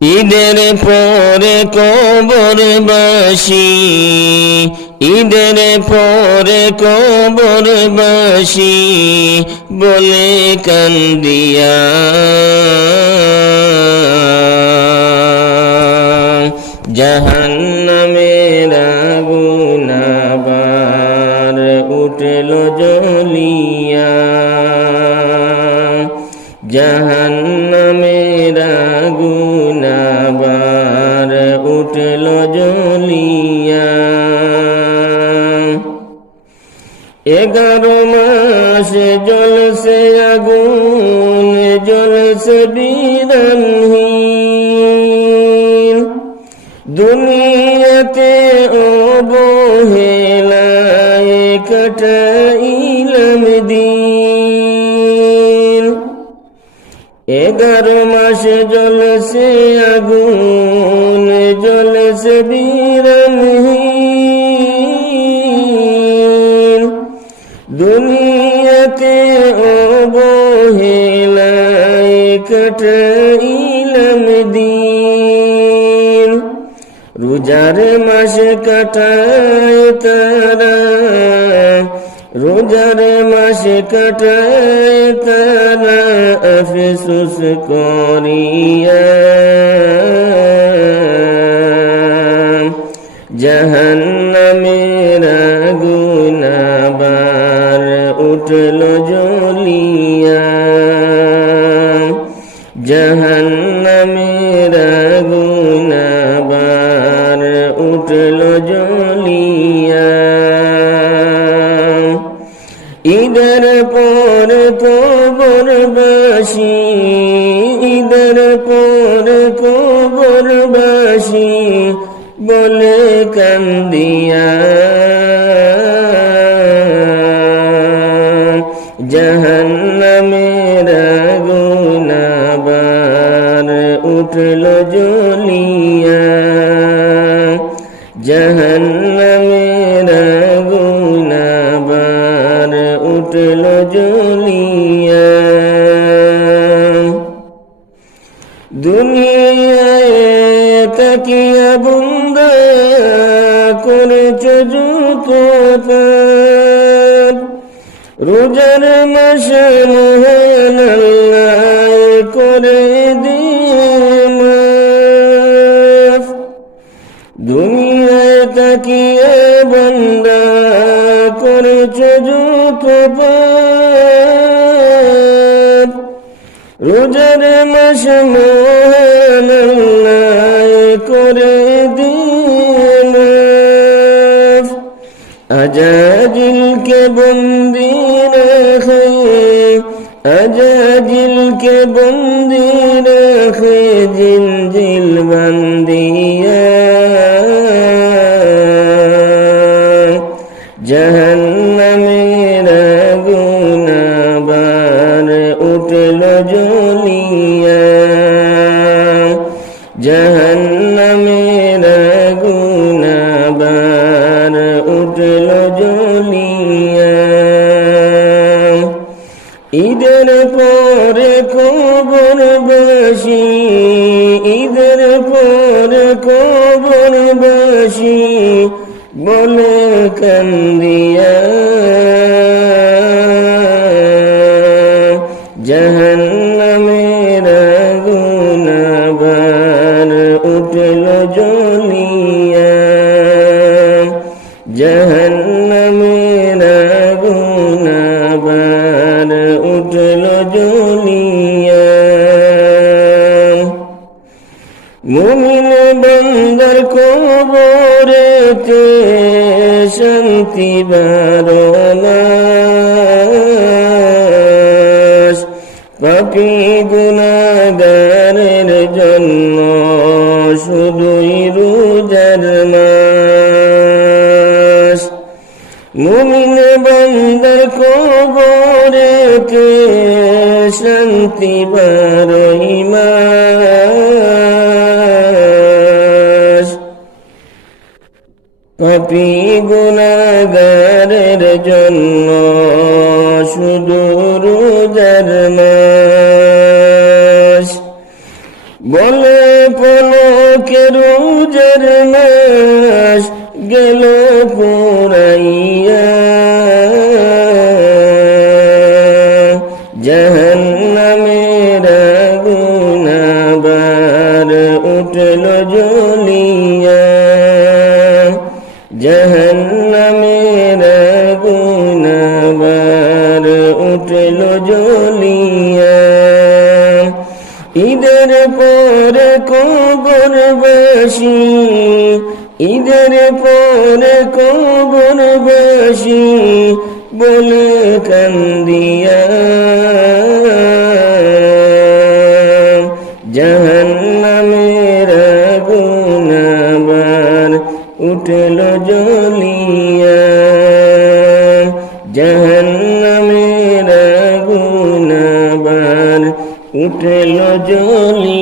ঈদের পরে কবরবাসী ঈদের পরে কবরবাসী বলে কান্দিয়া। জাহান্নামের আগুন আবার উঠল জ্বলিয়া। জাহান্নামের আগুন আবার উঠল জলিয়া। এগারো মাস জলসে আগুন জলসে বিরনহীন দুনিয়াতে অবহেলায় এগারো মাসে জলসে আগুন জলসে বিরনহীন দুনিয়াতে অবহেলায় কাটাইলাম দিন। রোজার মাস কাটায় তারা রোজার মাস কাটায় তারা আফসুস করিয়া। জাহান্নামের আগুন আবার উঠল জ্বলিয়া। জাহান্নামের ঈদের পর কবরবাসী ঈদের পর কবরবাসী বলে কান্দিয়া। জাহান্নামের আগুন আবার উঠল জ্বলিয়া। জাহান্নামের দুনিয়ায় তাকিয়া বন্দা করেছ পাপ। রোজার মাসে মহান করে দিয়ে মাফ। দুনিয়ায় তাকিয়ে বন্দা করেছ পাপ। রোজার মাস করে দিন আজাজিলকে বন্দি রাখে আজাজিলকে বন্দি রাখে জিল বন্দিয়া উঠল ঈদের পরে কবরবাসী ঈদের পরে কবরবাসী বলে কান্দিয়া। জাহান্নামের আগুন আবার উঠল জ্বলিয়া আবার উঠল জ্বলিয়া মুমিন বন্দর কবরেতে শান্তি বারমাস। পাপি গুণাগারের জন্য শুধুই রোজার মাস। মুমিন বন্দর কবরেতে শান্তি বারই মাস পাপি গুণাগারের শুধু রোজার মাস। বলে পলকে রোজার মাস, গেল পুরাইয়া ঈদের পরে কবর বাসি, ঈদের পরে কবর বসি, বলে কান্দিয়া। জাহান্নামের গুণাবার উঠল জলিয়া জাহান উঠল জলি